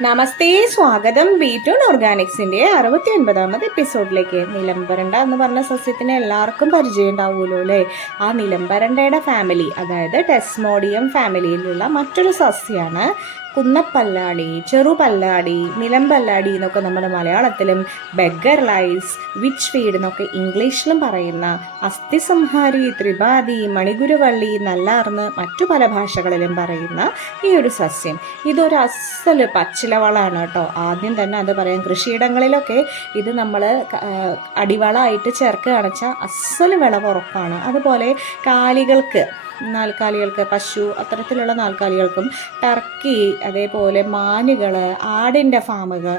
നമസ്തേ, സ്വാഗതം ബി2 ഓർഗാനിക്സിന്റെ 69ാമത് എപ്പിസോഡിലേക്ക്. നിലംപരണ്ട എന്ന് പറഞ്ഞ സസ്യത്തിന് എല്ലാവർക്കും പരിചയം ഉണ്ടാവുമല്ലോ അല്ലേ? ആ നിലംപരണ്ടയുടെ ഫാമിലി, അതായത് ടെസ്മോഡിയം ഫാമിലിയിലുള്ള മറ്റൊരു സസ്യമാണ് കുന്നപ്പല്ലാടി, ചെറുപല്ലാടി, നിലംപല്ലാടി എന്നൊക്കെ നമ്മുടെ മലയാളത്തിലും ബെഗർ ലൈസ്, വിച്ച് ഫീഡ് എന്നൊക്കെ ഇംഗ്ലീഷിലും പറയുന്ന അസ്ഥിസംഹാരി, ത്രിപാതി, മണിഗുരുവള്ളി, നല്ലാർന്ന് മറ്റു പല ഭാഷകളിലും പറയുന്ന ഈ ഒരു സസ്യം ഇതൊരു അസല് പച്ചിലവളമാണ് കേട്ടോ. ആദ്യം തന്നെ അത് പറയാം, കൃഷിയിടങ്ങളിലൊക്കെ ഇത് നമ്മൾ അടിവളമായിട്ട് ചേർക്കുകയാണെന്ന് വെച്ചാൽ അസല് വിളവുറപ്പാണ്. അതുപോലെ കാലികൾക്ക്, നാൽക്കാലികൾക്ക്, പശു അത്തരത്തിലുള്ള നാൽക്കാലികൾക്കും, ടർക്കി, അതേപോലെ മാനുകൾ, ആടിൻ്റെ ഫാമുകൾ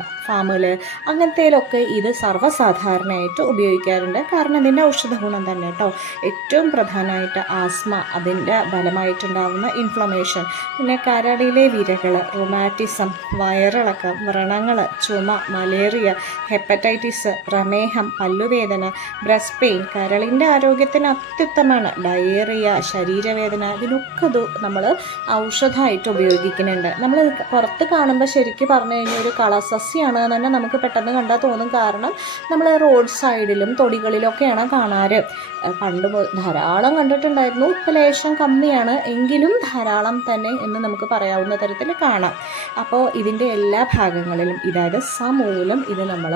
അങ്ങനത്തേലൊക്കെ ഇത് സർവ്വസാധാരണയായിട്ട് ഉപയോഗിക്കാറുണ്ട്. കാരണം ഇതിൻ്റെ ഔഷധ ഗുണം തന്നെ കേട്ടോ. ഏറ്റവും പ്രധാനമായിട്ട് ആസ്മ, അതിൻ്റെ ഫലമായിട്ടുണ്ടാകുന്ന ഇൻഫ്ലമേഷൻ, പിന്നെ കരളിലെ വിരകൾ, റൊമാറ്റിസം, വയറിളക്കം, വ്രണങ്ങൾ, ചുമ, മലേറിയ, ഹെപ്പറ്റൈറ്റിസ്, പ്രമേഹം, പല്ലുവേദന, ബ്രസ്റ്റ് പെയിൻ, കരളിൻ്റെ ആരോഗ്യത്തിന് അത്യുത്തമമാണ്. ഡയേറിയ, ശരീരവേദന, ഇതിനൊക്കെ ഇത് നമ്മൾ ഔഷധമായിട്ട് ഉപയോഗിക്കുന്നുണ്ട്. നമ്മൾ പുറത്ത് കാണുമ്പോൾ ശരിക്കും പറഞ്ഞു കഴിഞ്ഞാൽ ഒരു കളസസ്യാണ് തന്നെ നമുക്ക് പെട്ടെന്ന് കണ്ടാൽ തോന്നും. കാരണം നമ്മൾ റോഡ് സൈഡിലും തൊടികളിലൊക്കെയാണ് കാണാറ്. പണ്ട് ധാരാളം കണ്ടിട്ടുണ്ടായിരുന്നു. ഇപ്പോൾ ലേശം കമ്മിയാണ്, എങ്കിലും ധാരാളം തന്നെ എന്ന് നമുക്ക് പറയാവുന്ന തരത്തിൽ കാണാം. അപ്പോൾ ഇതിൻ്റെ എല്ലാ ഭാഗങ്ങളിലും, അതായത് സമൂലം ഇത് നമ്മൾ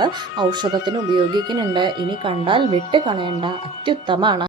ഔഷധത്തിന് ഉപയോഗിക്കുന്നുണ്ട്. ഇനി കണ്ടാൽ വിട്ട് കളയേണ്ട, അത്യുത്തമമാണ്.